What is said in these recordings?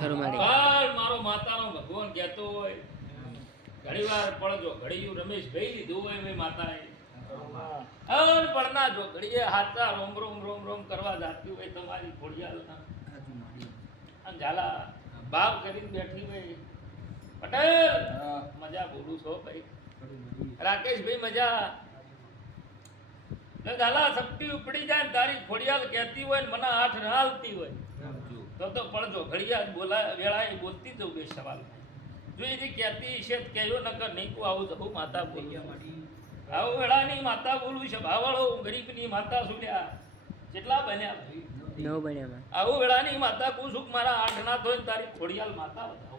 ખરુમાડી મારો માતાનો ભગવાન કહેતો હોય. ઘણી વાર પડજો ઘડીયું રમેશભાઈ લીધું હોય માતા માતાએ. અન પડના જો હાથા રોમ રોમ રોમ રોમ કરવા જાતી હોય તમારી ખોડિયાલના અને ઝાલા બાપ કરીને બેઠી હોય. પટેલ મજા બોલું છો ભાઈ? રાકેશભાઈ મજા? ઝાલા શક્તિ ઉપડી જાય તારી ખોડિયાલ કહેતી હોય ને મને આઠ ના હાલતી હોય. તો તો પડજો ઘડિયા બોલા વેળાએ બોલતી જવું બે સવાલ. જો એ કહેતી છે કહેજો નકર નહીં કો આવું જવું માતા બોલ્યા આવું વેળાની માતા બોલું છે ભાવવાળો ગરીબની માતા છું કેટલા બન્યા ભાઈ? નવ બન્યામાં આવું વેળાની માતા કું મારા આઠ તો તારી ખોડિયાલ માતા બતાવો.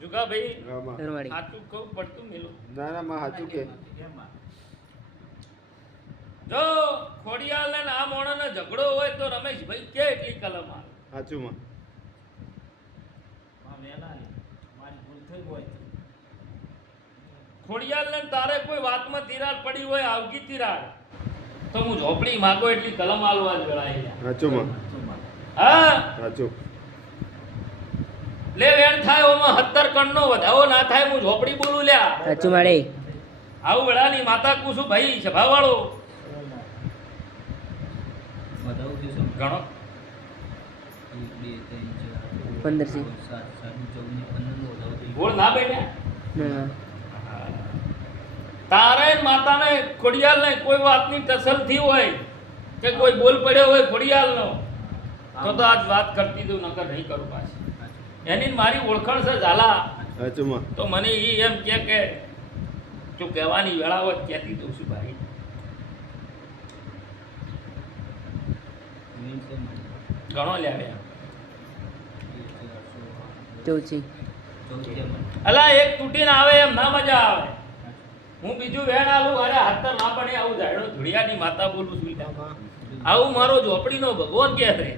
જુગા ભાઈ કહું પડતું મેલું. ના ના માં સાચું કે. જો ખોડિયાલ ને આ મોણાનો ઝઘડો હોય તો રમેશભાઈ કે એટલી કલમ આવે માં. ખોડિયાલ ને તારે કોઈ વાતમાં તિરાડ પડી હોય આવગી તિરાડ. તો હું ઝોપડી માગો એટલી કલમ આલવા જ વેળાય સાચું માં. હા? સાચું. લે વેણ થાય ઓમાં હત્તર કણનો વધાવો ના થાય હું ઝોપડી બોલું લ્યા. સાચું માડી. આવું વેળાની માતા કુસુ ભાઈ સભાવાળો. ઘણો પંદર છે. ગોળ ના બેઠા? તારે જ માતાને ખોડિયાલને કોઈ વાતની ટસલથી હોય કે કોઈ બોલ પડ્યો હોય ખોડિયાલનો તો તો આજ વાત કરતી તું નકર નહીં કરું પાછી. એની મારી ઓળખાણ છે ઝાલા. તો મને એ એમ કે કે તું કહેવાની વેળા હોય કહેતી દઉં છું ભાઈ. ઘણો ચૌચી. અલા એક તૂટીને આવે એમ ના મજા આવે. હું બીજું વેણ આલું અરે હાથર લાપણે આવું ઝાડો ધુડિયાની માતા બોલું છું. આવું મારો ઝોપડીનો ભગવાન કે છે.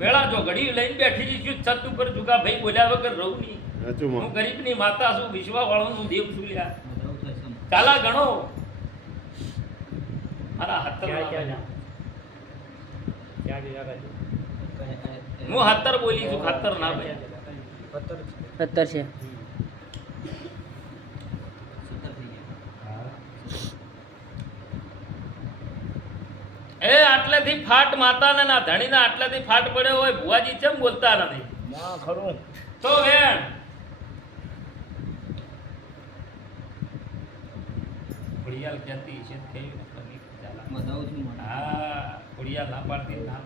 વેળા જો ઘડી લઈને બેઠી છું છત ઉપર જુગા ભાઈ બોલ્યા વગર રહું નહીં. હું ગરીબ ગરીબની માતા છું વિશ્વા વાળોનું દેવ છું યાર. ચાલા ગણો. મારા હાથર હું હાથર બોલી છું ખાતર ના ભાઈ. છે. એ આટલેથી ફાટ માતાને ના ધણીના આટલેથી ફાટ પડ્યો હોય ભુવાજી કેમ બોલતા નથી? તો વેણ. ઘડિયાલ કહેતી છે થઈ નહીં ચાલા. હા ખોડિયાલ ના પાડતી ના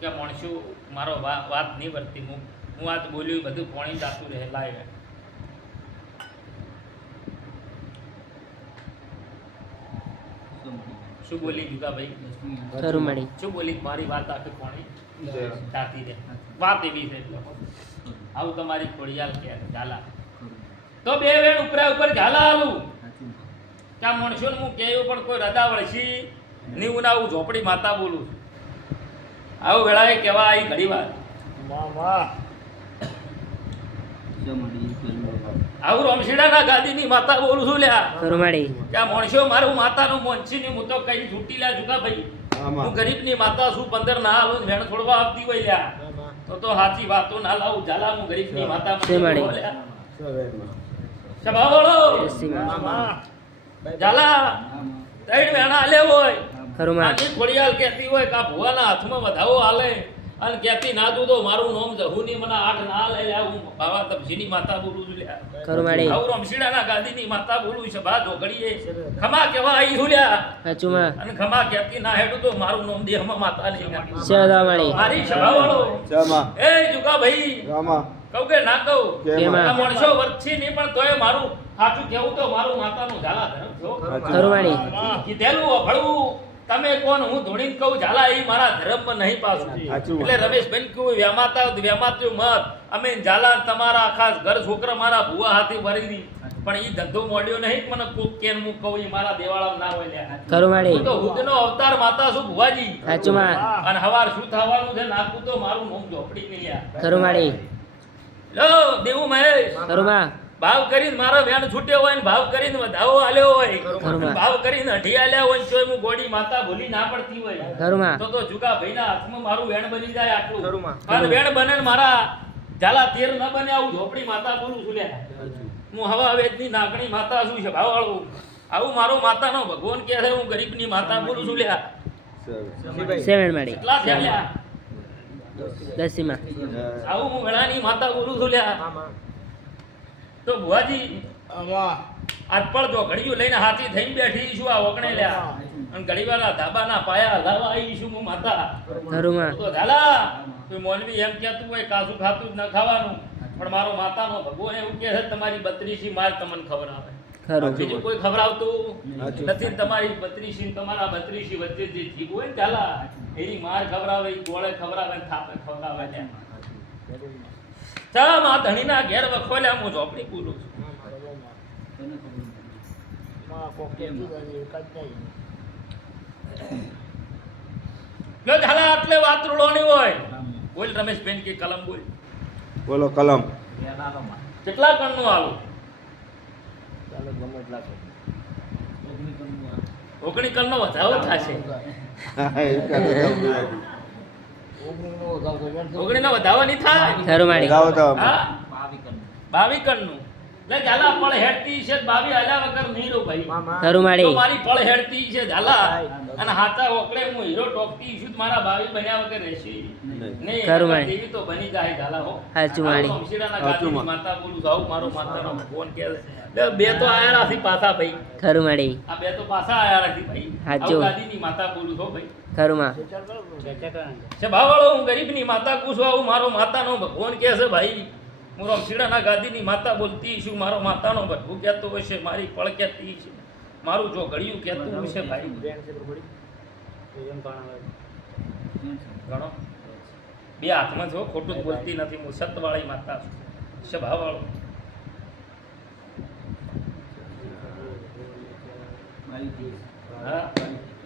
કે માણસો મારો વા- વાત નહીં વર્તી. હું હું આજ બોલ્યું બધું પોણી જાતું રહે લાય શું બોલી જુગા ભાઈ ખરુમાડી શું બોલી? મારી વાત આખી કોણી? જાતી રહે વાત એવી છે. આવું તમારી ખોડિયાલ કે ઝાલા. તો બે વેણ ઉપરા ઉપર ઝાલા આલું ત્યાં માણસો હું કહેવું પણ કોઈ રદા વળશી ની હું આવું ઝોપડી માતા બોલું છું. આવું વેળાએ કહેવા આવી વાહ વાર આવું રમશીડાના ગાદીની માતા બોલું છું લ્યા. ત્યાં માણસો મારું માતાનું મોંચી ની હું તો કઈ છૂટી લ્યા જુકા ભાઈ. હું ગરીબ ગરીબની માતા છું પંદર ના આલું વેણ છોડવા આવતી હોય લ્યા. તો તો સાચી વાતો ના લાવું ઝાલા હું ગરીબની માતા. બોલો લ્યા. સવાય સભાવાળો ઝાલા. ત્રણ વેણા આલે હોય. ખરુમાડ થોડી હાલ કહેતી હોય કે ભુવાના હાથમાં વધાવો હાલે અને કેતી ના દૂધો? મારું નામ જહુની મને આઠ ના લઈ લે હું બાવા તપજીની માતા બોલું છું લ્યા. ખરુમાડી આવું રમશીડાના ગાદીની માતા બોલું છે બા જોગડીએ ખમા કેવા આવી હું લ્યા. સાચું માં. અને ખમા કેતી ના હેડું તો મારું નામ દેહમાં માતા નહીં નાખી. સેવદાવાળી મારી સભાવાળો. જય માં. એ જુગા ભાઈ જમા કહું કે ના કહું? આ માણસો વચ્ચે નહીં પણ તોય મારું સાચું કેવું તો મારું માતાનું ઝાલા ધરમ છો સાચું. કીધેલું અભળવું. તમે કોણ? હું ધોણી કહું ઝાલા એ મારા ધર્મમાં નહીં પાછું. એટલે રમેશભાઈ કેવું વેમાતા વેમાતું મત. અમે ઝાલા તમારા આખા ઘર છોકરા મારા ભુવા હાથી ભરી દી. પણ એ ધંધો મોડ્યો નહીં મને કોક કેન હું કહું એ મારા દેવાળા ના હોય લ્યા. ખરું માડી હું તો હુદનો અવતાર માતા શું ભુવાજી. સાચું માં અને હવાર શું થવાનું છે નાખું તો મારું મોમ ઝોપડી નહીં ખરું માડી લો દેવું મહેશ. ખરું માં ભાવ કરીને મારો વેણ છૂટ્યો હોય ને ભાવ કરીને વધાવો આલ્યો હોય. ભાવ કરીને અઢી આલ્યા હોય તો હું ગોડી માતા ભૂલી ના પડતી હોય. તો તો જુગા ભાઈના હાથમાં મારું વેણ બની જાય આટલું. અને વેણ બને ને મારા ઝાલા તેર ન બને આવું ઝોપડી માતા બોલું છું લ્યા હું હવા વેદની નાકણી માતા છું છે ભાવવાળું આવું મારો માતાનો ભગવાન કહે છે હું ગરીબની માતા બોલું છું લ્યા. સેવન. માડી કેટલા થયા દસીમાં. આવું હું વેળાની માતા બોલું છું લ્યા. તો ભુવાજી આજ પડતો ઘડિયું લઈને હાથી થઈને બેઠી છું આ ઓકણે લ્યા. અને ઘડીવાળા ધાબાના પાયા હલાવા આવી છું હું માતા તો ધાલા તું મોલવી એમ કહેતું હોય કાસું ખાતું જ ન ખાવાનું. પણ મારો માતાનો ભગવાન એવું કહે છે તમારી બત્રીસી માર તમને ખબર આવે. બીજું કોઈ ખબર આવતું નથી તમારી બત્રીસી ને તમારા બત્રીસી વચ્ચે જે જીવ હોય ને ચાલા એની માર ખવડાવે એ ગોળે ખબર આવે થાપે ખવડાવે છે ચા માં ધણીના ઘેર વખોલ્યા હું ઝોપડી બોલું છું. ઝાલા આટલે વાત રૂડોની હોય. બોલ રમેશબેન કે કલમ બોલ. બોલો કલમ. કેટલા કણનું આલું? ઓગણી કણનો વધારો થશે. હા, એ કરે તો ગુજરાતી. ઓગણી નો વધારો નહીં થાય. ખરું માડી ગાઓ તો બાવી કણનું એટલે ઝાલા પળ હેડતી છે બાવી આલ્યા વગર નહીં રહું ભાઈ. ખરું માડી મારી પળ હેડતી છે ઝાલા અને હાથા ઓકળે હું હીરો ટોકતી છું મારા બાવી બન્યા વગર રહેશે નહીં. ખરું એમાં દેવી તો બની જાય ઝાલા હો. સાચું. માતા બોલું આવું મારો માતાનો કહે છે. બે તો આયા નથી પાછા ભાઈ. ખરું માડી આ બે તો પાછા આયા ભાઈ. સાચું. ગાદીની માતા બોલું છો ભાઈ. ખરું માં છે ભાવાળો હું ગરીબની માતા કુછું આવું મારો માતાનો ભગવાન કહે છે, ભાઈ. હું રમશીડાના ગાદીની માતા બોલતી છું, મારો માતાનો ભગવું કહેતો હશે મારી પળ કહેતી છે. મારું જો ઘડિયું કહેતું હશે ભાઈ. ગણો બે હાથમાં જો, ખોટું જ બોલતી નથી, હું સતવાળી માતા છું. છે ભાવાળો હા.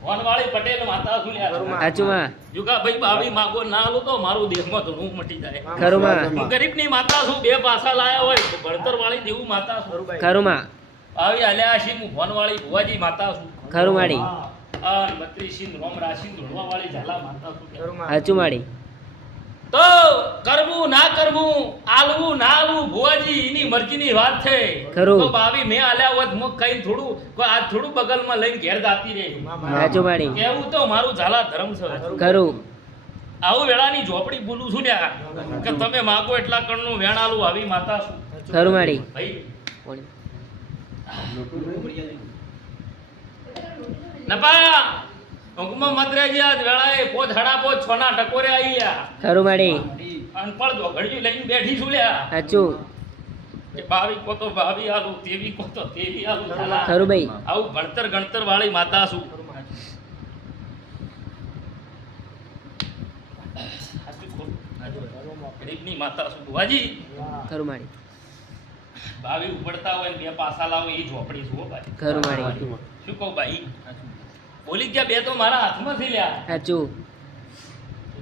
છું વનવાળી પટેલ માતા છું લ્યા? સાચું માં જુગા ભાઈ બાવી માગો ના આલું તો મારું દેહમાં તો હું મટી જાય. ખરું માં હું ગરીબની માતા છું બે પાસા લાયા હોય ભણતર વાળી દેવું માતા છું ખરું માં આવી આલ્યા હશે હું વનવાળી ભુવાજી માતા છું ખરું માડી આ બત્રીસી રોમ રાશિ ધોળવા વાળી ઝાલા માતા છું સાચું માડી તો કરવું ના કરવું આલવું ના આલવું ભુવાજી એની મરજીની વાત છે. ખરું. તો બાવી મેં આલ્યા હોત મુખ કઈ થોડું કોઈ આ થોડું બગલમાં લઈને ઘેર જાતી રહે. સાચું માડી કેવું તો મારું ઝાલા ધર્મ છે. ખરું. આવું વેળાની ઝોપડી બોલું છું ને કે તમે માગો એટલા કણનું વેણાલું આવી માતા છું ખરું માડી ભાઈ. નપા મત રહેજે વેળાએ પોચ હડા પોચ છોના ટકોરે આવી ખરું માડી. અનપળ દો ઘડિયું લઈને બેઠી છું લ્યા. સાચું. કે ભાવી કોતો ભાવી આલું તેવી કોતો તેવી આલુ. ખરું ભાઈ. આવું ભણતર ગણતર વાળી માતા છું. ગરીબની માતા છું બુવાજી ખરું માડી. ભાવી ઉપડતા હોય ને બે પાસા લાવો એ ઝોપડી છું ભાઈ. ખરું માડી. શું કહું ભાઈ? બોલી ગયા બે તો મારા હાથમાંથી લ્યા. સાચું.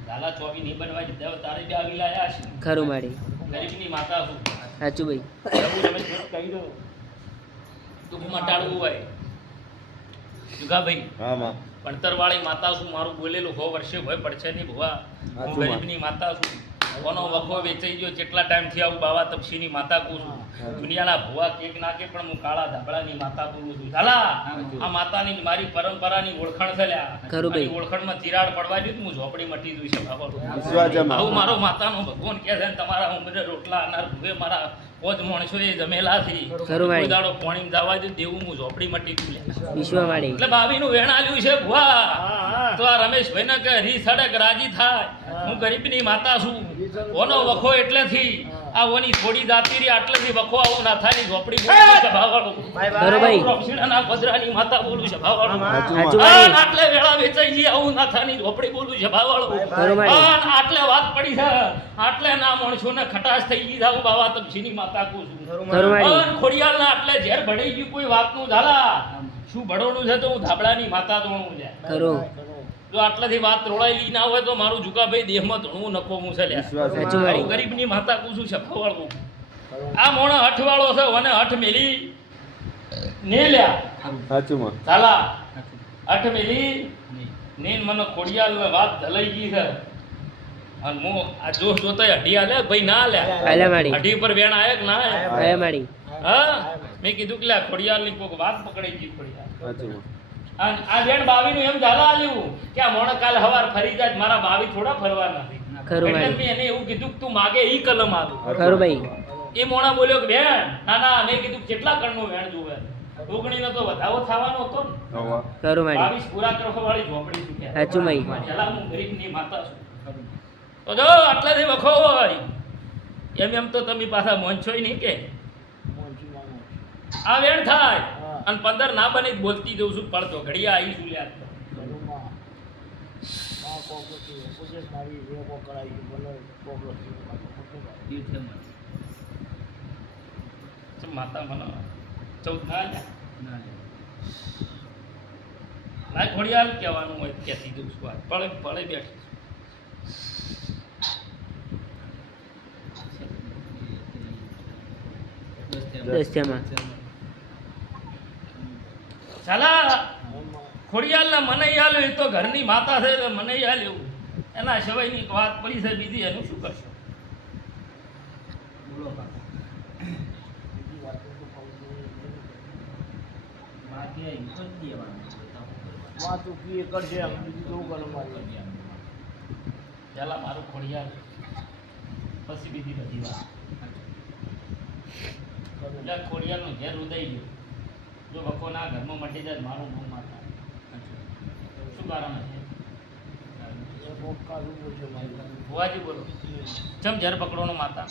ઝાલા ચોવી નહીં બનવા દીધા તારે બે આવી લાયા છે. ખરું માડી ગરીબની માતા છું. સાચું ભાઈ. પ્રભુ તમે થોડુંક કહી દો. દુઃખ મટાડવું હોય. જુગા ભાઈ હા માં. ભણતરવાળી માતા છું મારું બોલેલું હો વર્ષે હોય પડશે નહીં ભુવા. હું. ગરીબની માતા છું. કોનો વખો વેચાઈ ગયો. કેટલા ટાઈમથી આવું બાવા તપસીની માતા કહું છું. દુનિયાના ભુવા કેક નાખે પણ હું કાળા ધાબળાની માતા બોલું છું. ઝાલા આ માતાની મારી પરંપરાની ઓળખાણ છે લ્યા. ઓળખાણમાં તિરાડ પડવા દીધું હું ઝોપડી મટી દઉં છે બાબા આવું મારો માતાનો ભગવાન કહે છે તમારા ઉંમરે રોટલા અનાર ભૂવે મારા પોજ માણસો એ જમેલાથી ખરું કોઈ દાડો પાણી જવા દે દેવું હું ઝોપડી મટી દઉં લ્યા. વિશ્વવાળી એટલે બાવીનું વેણ આલ્યું છે ભુવા. તો આ રમેશભાઈને કે રી સડક રાજી થાય. હું ગરીબની માતા છું. કોનો વખો એટલેથી આ ઓની થોડી જાતી રહી આટલેથી વખો આવું ના થાય ઝોપડી બોલું છે ભાવાળો. રમશીડાના પદરાની માતા બોલું છે ભાવાળો. આટલે વેળા વેચાઈ ગઈ આવું ના થાય ઝોપડી બોલું છે ભાવાળો. આટલે વાત પડી છે આટલે ના માણસોને ખટાશ થઈ ગઈ હું બાવા તપસીની માતા કહું છું. ખોડિયાલ ના આટલે ઝેર ભળી ગયું કોઈ વાતનું ઝાલા. શું ભડોડું છે તો હું ધાબળાની માતા દોણું છે ખરું. જો આટલાથી વાત રોળાયેલી ના હોય તો મારું જુગાભાઈ દેહમાં ધણું નખો હું છે. સાચું ગરીબની માતા પૂછું છે ફવાળવું આ મોણા હઠવાળો છે વને હઠ મેલી ને લ્યા. સાચુમાં ચાલા. હઠ મેલી ને. મને ખોડિયાલ વાત ધલાઈ ગઈ છે. અને હું આ જો જોતા હઢી આલે ભાઈ ના આલ્યા અઢી માડી પર વેણ આવે કે ના આયા? હા? મેં કીધું કે લ્યા ખોડિયાલની કોઈક વાત પકડાઈ ગઈ ખોડિયાલ. સાચુમાં આ બેન બાવીનું એમ ઝાલા આલ્યું કે આ મોણ કાલ હવાર ફરી જાય મારા બાવી થોડા ફરવા નથી. ખરું ભાઈ. મેં એને એવું કીધું કે તું માગે ઈ કલમ આલું. ખરું ભાઈ. એ મોણા બોલ્યો કે બેન ના ના મેં કીધું કેટલા કણનું વેણ જોવે. ઓગણીનો તો વધાવો થવાનો હતો ને. ખરું માડી બાવીસ પૂરા કરવા વાળી ઝોપડી છું કે સાચું ભાઈ. પેલા હું ગરીબની માતા છું. તો જો આટલાથી વખો હોય. એમ એમ તો તમે પાછા મોંચોય નહીં કે. આ વેણ થાય. અને પંદર ના બને જ બોલતી જઉં છું પડતો ઘડિયા આવી છું યાદ માતા મને ચૌદ ના ઘોડિયાલ કહેવાનું હોય કહેતી દઉં છું પડે પળે પળે બેઠી છું. દસ્યામાં ખોડિયાલના ખોડિયાલને મને આલ્યો એ તો ઘરની માતા છે એટલે મને એવું એના સિવાયની વાત પડી છે બીજી એનું શું કરશો? પહેલા મારું ખોડિયાલ. પછી બીજી બધી વાત. ખોડિયાલનું ઘેર ઉદય ગયું. જો બકોના ઘરમાં મટી જાય મારું નામ માતા શું કારણ છે ભુવાજી બોલો. ચમ ઝેર પકડોનો માતા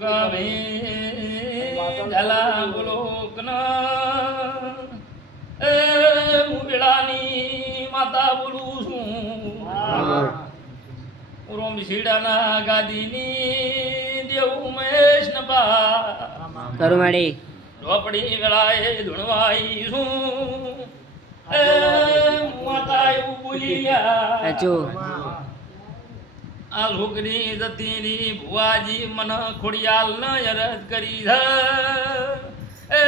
ગમે જલા બોલો કના. એ હું માતા બોલું. રોમ શીડાના ગાદીની દેવ ઉમેશ નપા કરુમાડી ઢોપડી વેળાએ ધૂણવાઈ છું એ આ છોકરી જતીની ભુવાજી મન ખોડિયાલ ન અરજ કરી છે એ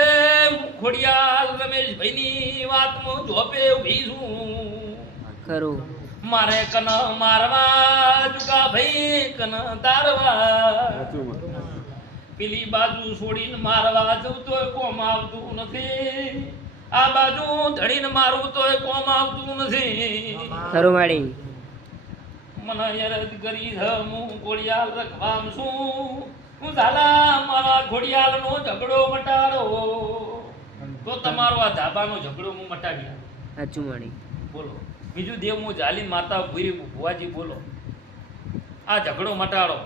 ખોડિયાલ રમેશભાઈની વાતમાં જોપે ઊભી છું. ખરું મારે કન મારવા જુગા ભાઈ કન તારવા. પેલી બાજુ છોડીને મારવા જવું તોય કોમ આવતું નથી. આ બાજુ ધડીને મારવું તોય કોમ આવતું નથી. ખરું માડી. મને યરદ કરી છે હું ઘોડિયાલ રખવામ છું. હું ઝાલા મારા ઘોડિયાલનો ઝઘડો મટાડો. તો તમારો આ ધાબાનો ઝઘડો હું મટાડી સાચું માડી. બોલો. બીજું દેવ હું જાલી માતા ભૂરી ભુવાજી બોલો આ ઝઘડો મટાડો.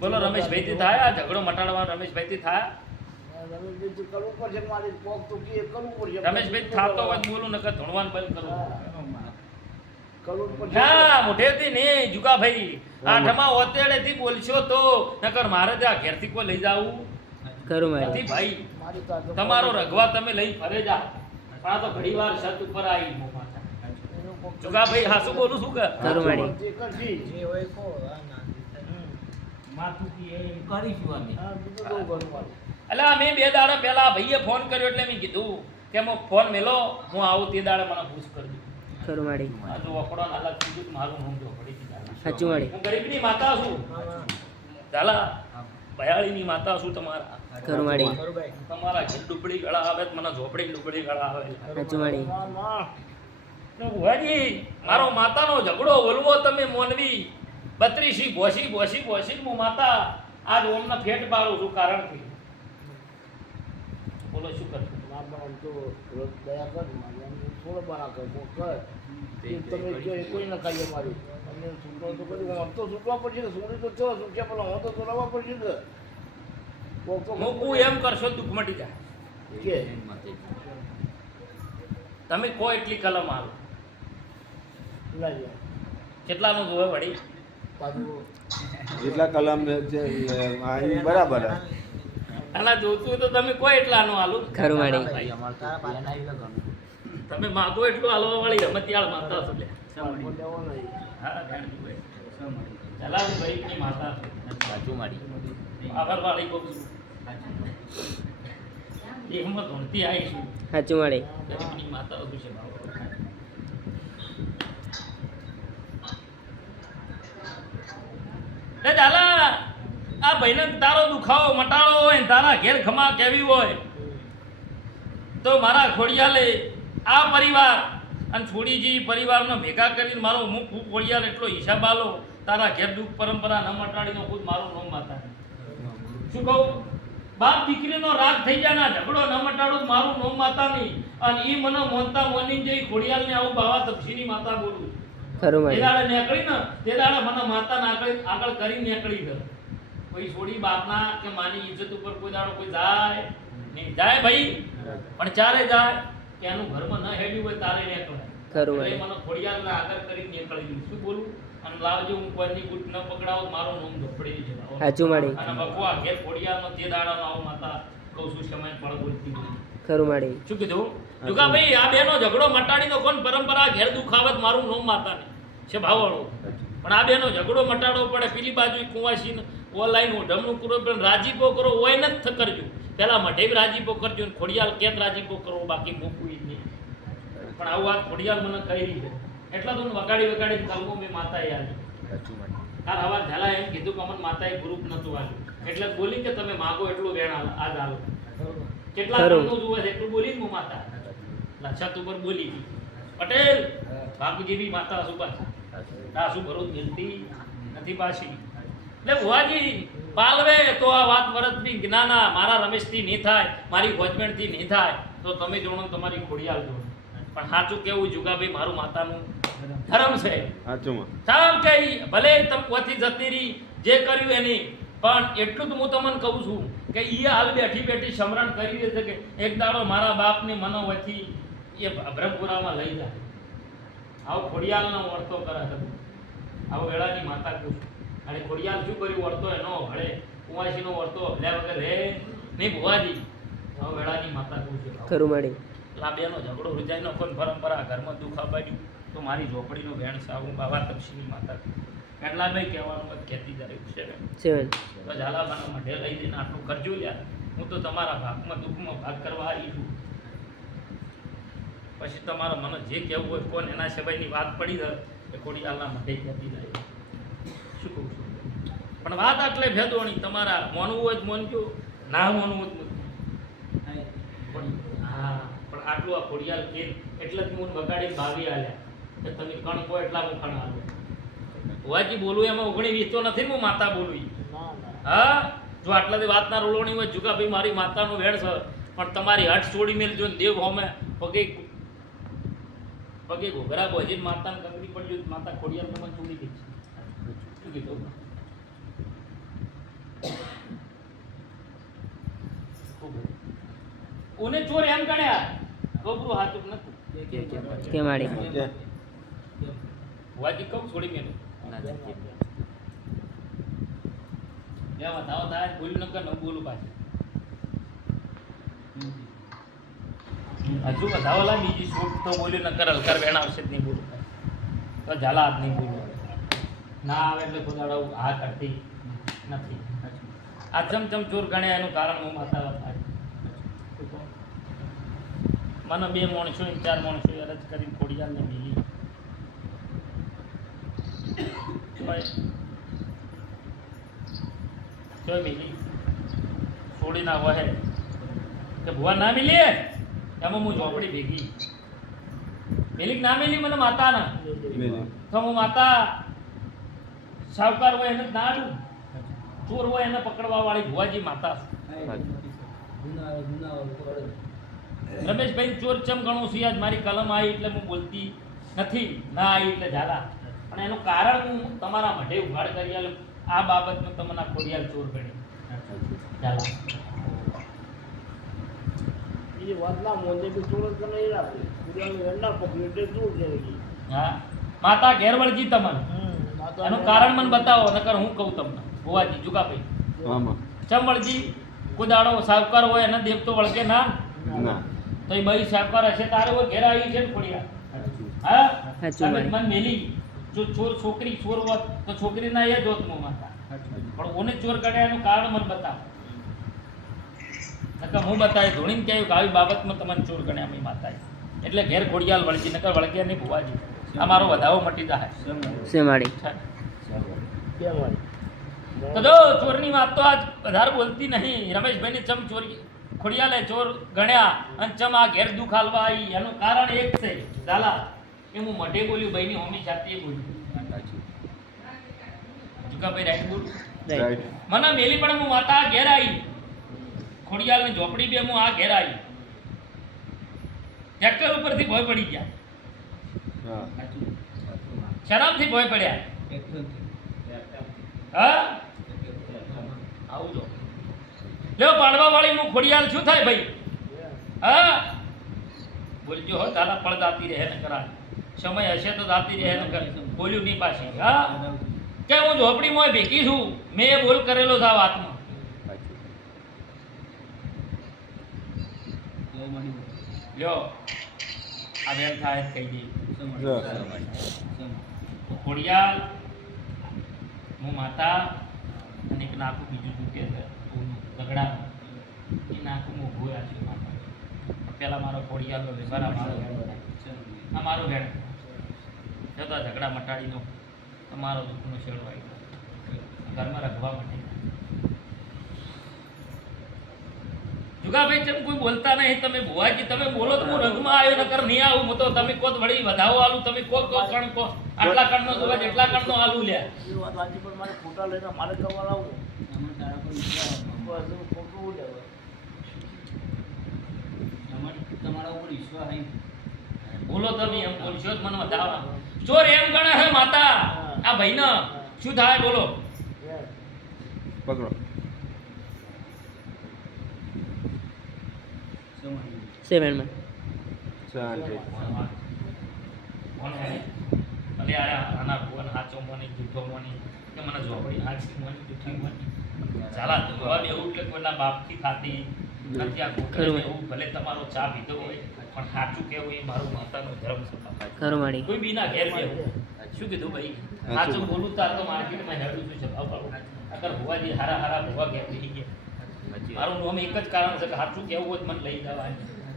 બોલો રમેશભાઈ થી થાય આ ઝઘડો મટાડવા રમેશભાઈ થી થાય? રમેશભાઈ થાતો હોય બોલું નકર ધૂણવાન બંધ કરું. ના મોઢેથી નહીં જુગાભાઈ આઠમાં ઓતેડે થી બોલશો તો નકર મારે ત્યાં ઘેરથી કોઈ લઈ જાવું. ભાઈ. તમારો રઘવા તમે લઈ ફરે જા. પણ આ તો ઘડી વાર છત ઉપર આવી જુગાભાઈ હા શું બોલું શું કે? ખરું માડી એટલે મેં બે દાડા પહેલા ભાઈએ ફોન કર્યો એટલે મેં કીધું કે હું ફોન મેલો હું આવું તે દાડે મને પૂછ કરજો. ખરું માડી જો વખડો નાલા કીધું કે મારું હું જો પડી ગયું. સાચું માડી હું ગરીબની માતા છું. ઝાલા ભયાળીની માતા છું તમારા? ખરું તમારા ઘર ડુબડી ગળા આવે મને ઝોપડી ડુબડી ગળા આવે. સાચું માડી ભુવાજી મારો માતાનો ઝઘડો વલવો તમે મોનવી. બત્રીસી ભોસી ભોસી ભોસી હું માતા આજ ઓમના ફેટ પાડું છું કારણ કે. બોલો શું કરશું કોઈ ના ખાઈએ મારી તમને છૂટો તો કરી હું તો છૂટવા પડશે કે છોડી તો ચો છૂટ્યા પેલા હું તો છોડાવવા પડશે કે કોક મૂકવું એમ કરશો દુઃખ મટી જાય. કે? તમે કો એટલી કલમ આવો ના કેટલાનું જોવે વળી? પાછું જેટલા કલમ છે બરાબર હે. આના જોતું તો તમે કોઈ એટલા નો આલો ખરું માડી તમે માગો એટલું હાલવા વાળી રમતિયાળ માતા છો ચલાવું ગરીબની માતા સાચું માડી આભાર વાળી બહુ છું. એકમાં ધૂણતી આવીશું સાચું માડી માતા છે આ ભાઈને તારો દુખાવો મટાડો હોય તારા ઘેર ખમા કેવી હોય? તો મારા ખોડિયાલે આ પરિવાર અને છોડીજી પરિવારનો ભેગા કરીને મારો હું ખૂબ ખોડિયાલ એટલો હિસાબ આલો તારા ઘેર દુઃખ પરંપરા ન મટાડીનો ખુદ મારું નોમ માતા શું કહું? બાપ દીકરીનો રાગ થઈ જાય ના ઝઘડો ન મટાડો મારું નોમ માતા નહીં. અને એ મને મોનતા મોની જઈ ખોડિયાલને આવું બાવા તપસીની માતા બોલું. ખરું ભાઈ દાડે નીકળી ને તે દાડે મને માતા આગળ આગળ કરી નીકળી ગયો કોઈ છોડી બાપના કે માની ઇજ્જત ઉપર કોઈ દાડો કોઈ જાય નહીં. જાય ભાઈ પણ ચારે જાય કે એનું ઘરમાં ન હેડ્યું હોય તારે નીકળે ખરું એટલે માડી મને ખોડિયાલને આગળ કરી નીકળી ગયું. શું બોલું? અને લાવજો હું કોઈની ગુટ ન પકડાવ મારો નોમ ધોપડી જવા સાચું માડી અને બકવા ઘેર ખોડિયાલનો તે દાડો આવો માતા કહું છું સમય પળ બોલતી બોલી. ખરું માડી. શું કીધું? જુગાભાઈ આ બેનો ઝઘડો મટાડીનો કોણ પરંપરા ઘેર દુખાવત મારું નોમ માતાને. છે ભાવવાળો પણ આ બેનો ઝઘડો મટાડવો પડે પેલી બાજુ કુંવાસીને. ઓનલાઈન ઓઢમણું કરો પણ રાજીપો કરો હોય ને જ કરજો પેલા મઢે રાજીપો કરજો ને ખોડિયાલ કેત રાજીપો કરવો બાકી મૂકવું જ નહીં. પણ આવું વાત ખોડિયાલ મને કહી છે. એટલા તો વગાડી વગાડી ચાલવું મેં માતા યાદ તાર હવા ઝાલા એમ કીધું કે અમને માતાએ ગ્રુપ નતું આવ્યું એટલે બોલી કે તમે માગો એટલું વેણ આજ આલો. કેટલા. ઘરનું જુએ છે એટલું બોલી ને હું માતા. છત ઉપર બોલી હતી પટેલ બાપુજી બી માતા શું પાછી દાસુ ભરું મિલતી નથી પાછી. એટલે ભુવાજી પાલવે તો આ વાત વરતની જ્ઞાના મારા રમેશથી નહીં થાય મારી વોચમેનથી નહીં થાય. તો તમે જોણો તમારી ખોડિયાલ જોણો પણ સાચું કેવું જુગાભાઈ મારું માતાનું ધર્મ છે. સાચું કે ભલે તમે પોથી જતી રહી જે કર્યું એની પણ એટલું જ હું તમને કહું છું કે ઈ હાલ બેઠી બેઠી સમરણ કરી દે છે કે એક દાડો મારા બાપની મનોવથી એ બ્રહ્મપુરામાં લઈ જાય. આવો ખોડિયાલનો વર્તો કરે છે આવો વેળાની માતા કહું છું અને ખોડિયાલ શું કર્યું? વર્તો એનો હળે કુંવાસીનો વર્તો હળ્યા વગર રે નહીં ભુવાજી. હવે વેળાની માતા કહું છું? ખરું માડી લાંબેનો ઝઘડો રૂજાઈ નો કોઈ પરંપરા ઘરમાં દુઃખ આબાડ્યું તો મારી ઝોપડીનો વેણ સાવું બાવા તપસીની માતા એટલા ભાઈ કહેવાનું હોય કહેતી જાય. છે તો ઝાલાબાના મઢે લઈ જઈને આટલું કરજો લ્યા. હું તો તમારા ભાગમાં દુઃખમાં ભાગ કરવા આવી છું. પછી તમારો મને જે કહેવું હોય કોણ? એના સિવાયની વાત પડી જાય. એ ખોડિયાલના મઢે કહેતી જાય. પણ વાત આટલે ભેદોણી તમારા મોનવું હોય તો મોનજો ના મોનવું હોય તો. પણ હા, પણ આટલું આ ખોડિયાલ કે, એટલે જ હું બગાડી ભાવી આલ્યા. કે તમે કણ કહો એટલા હું કણ આલું ભુવાજી બોલું એમાં ઓગણી વીસ તો નથી હું માતા બોલું ઈ. ના ના હા? જો આટલાથી વાતના રોલોણી હોય, જુગા ભાઈ મારી માતાનો વેણ છે. પણ તમારી હટ છોડી મેલજો ને દેવ હોમે પગે પગે ઘોઘરા બોજીને માતાને કંગરી પડજો માતા ખોડિયાર તમને છોડી દે. છે શું કીધું? ઉને ચોર એમ ગણ્યા ગોબરું હાચું નથી? કે કે માડી વાજી માડી કે ભુવાજી કહું છોડી મેલું. ના ના થાય ભૂલ ન નકર ન બોલું પાછું. હજુ વધાવો લા બીજી શૂટ તો બોલ્યું નકર હલકાર વેણ આવશે જ નહીં બોલું. તો ઝાલા હાથ નહીં બોલું ના આવે એટલે ખુદાડા આ કરતી નથી. આ ચમચમ ચોર ગણ્યા એનું કારણ હું માતા થાય મને બે માણસો ચાર માણસો અરજ કરીને ખોડિયાલને મિલી. છોડી ના વહે. કે ભુવા ના મિલીએ? એમાં હું ઝોપડી ભેગી. મિલી ના મિલી? મને માતા ના. તો હું માતા સાવકાર હોય એને ના આલું. ચોર હોય એને પકડવા વાળી ભુવાજી માતા રમેશભાઈ ચોર ચમ ગણું છું આજ મારી કલમ આવી એટલે હું બોલતી નથી ના આવી એટલે ઝાલા. પણ એનું કારણ હું તમારા માટે ઉઘાડ કરી આલું. આ બાબતમાં તમને ખોડિયાલ ચોર ગણી. ઝાલા. એ વાતના મોંધે બી ચોર જ નહીં રાખે પૂજાનું એમના પકડ્યું એટલે ચોર કહેવાય હા. માતા ઘેર વળગી તમને એનું કારણ મને બતાવો નકર હું કહું તમને. ભુવાજી જુગાભાઈ આમાં ચંબળજી કુદાડો સાવકાર હોય એને દેવ વળકે ના? ના. તો એ બઈ સાવકાર હશે તારે હોય ઘેર આવી છે ને ખોડિયા હા? તમે મન મેલી. જો ચોર છોકરી ચોર હોત તો છોકરી એ જોત હું માતા પણ ઓને ચોર કાઢ્યા કારણ મને બતાવો. નકર હું બતાવી ધોણીને કહ્યું કે આવી બાબતમાં તમને ચોર ગણ્યા અમે માતા એટલે ઘેર ખોડિયાલ વળગી નકર વળગ્યા નહીં ભુવાજી. આ મારો વધાવો મટી જાય સે માડી કેમ હોય? તો જો ચોરની વાત તો આજ વધારે બોલતી નહીં. રમેશભાઈની ચમ ચોરી ખોડિયાલે ચોર ગણ્યા અને ચમ આ ઘેર દુઃખ હાલવા આવી એનું કારણ એક છે. દાલા એ હું મઢે બોલ્યું ભાઈની હોમી જાતીએ બોલ્યું. રાઈટ બોલું. મને મેલી પણ હું માતા ઘેર આવી ખોડિયાલની ઝોપડી બે હું આ ઘેર આવી ટ્રેક્ટર ઉપરથી ભોય પડી ગયા. શરાબથી ભોય પડ્યા. હા? આવું જો. લ્યો પાડવા વાળી હું ખોડિયાલ શું થાય ભાઈ. હા? બોલજો હો તારા પળ દાતી રહે ને કરા સમય હશે તો દાતી રહે ને કરી બોલ્યું નહીં પાછી. હા? કે હું ઝોપડીમાં ભેગી છું મેં બોલ કરેલો છે આ વાતમાં લ્યો. આ બેન થાય કહી દઈ ખોડિયાલ હું માતા અને એક નાકું બીજું કે છે? ઝઘડા. એ નાકું હું ગોયા છું માતા પેલા મારો વ્યવહાર આ મારો આ મારો વેણ જતા ઝઘડા મટાડી તમારો તો મારો દુઃખનો છેડો આવી ગયો. ઘરમાં રખવા માટે. જુગાભાઈ ચમ કોઈ બોલતા નહીં. તમે ભુવાજી તમે બોલો તો હું રંગમાં આવ્યો નકર નહીં આવું. હું તો તમે કોત વળી વધાવો આલું તમે કો કો કણ કો આટલા કણનો જોવા જેટલા કણનો આલું લ્યા એ વાત સાચી પણ મારે ખોટા લઈને મારે કરવા લાવું. બસ એવું ખોટું લેવાય. બોલો તમે એમ બોલશો જ મને વધાવા. ચોર એમ ગણે હે માતા આ ભાઈને. શું થાય? બોલો. પકડો. સેવનમાં. શું કીધું ભાઈ? સાચું. બોલું. તાર તો માર્કેટમાં હેડું છું ભાવ અગર ભુવાજી હારા હારા ભુવા ઘેર મારું નામ એક જ કારણ છે કે સાચું કેવું હોય મને લઈ જવા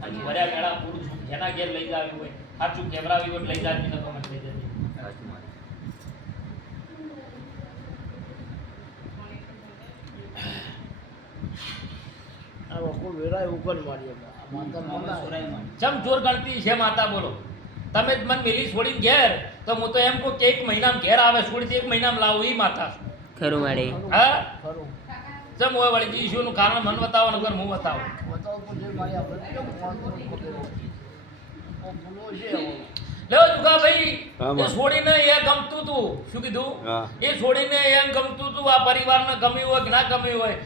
અને ભર્યા ગાળા પૂરું છું જેના ઘેર લઈ જાવી હોય સાચું કેવરાવી હોય તો લઈ જાવી તો મને લઈ જતી ચમ ગણતી છે માતા બોલો. તમે જ મને મેલી છોડીને ઘેર તો હું તો એમ કહું કે એક મહિનામાં ઘેર આવે છોડીથી એક મહિનામાં લાવો એ માતા ખરું માડી હા? ખરું. ચમ હોય વળી ઈશ્વરનું કારણ મન બતાવો નગર હું બતાવું. બતાવો તો જે મારી આપણે કેમ માણસો પકડ્યો ઓ ભૂલો છે હવે. લેવો જુગા ભાઈ એ છોડીને એ ગમતું તું. શું કીધું? એ છોડીને એમ ગમતું તું આ પરિવારને ગમ્યું હોય કે ના ગમ્યું હોય.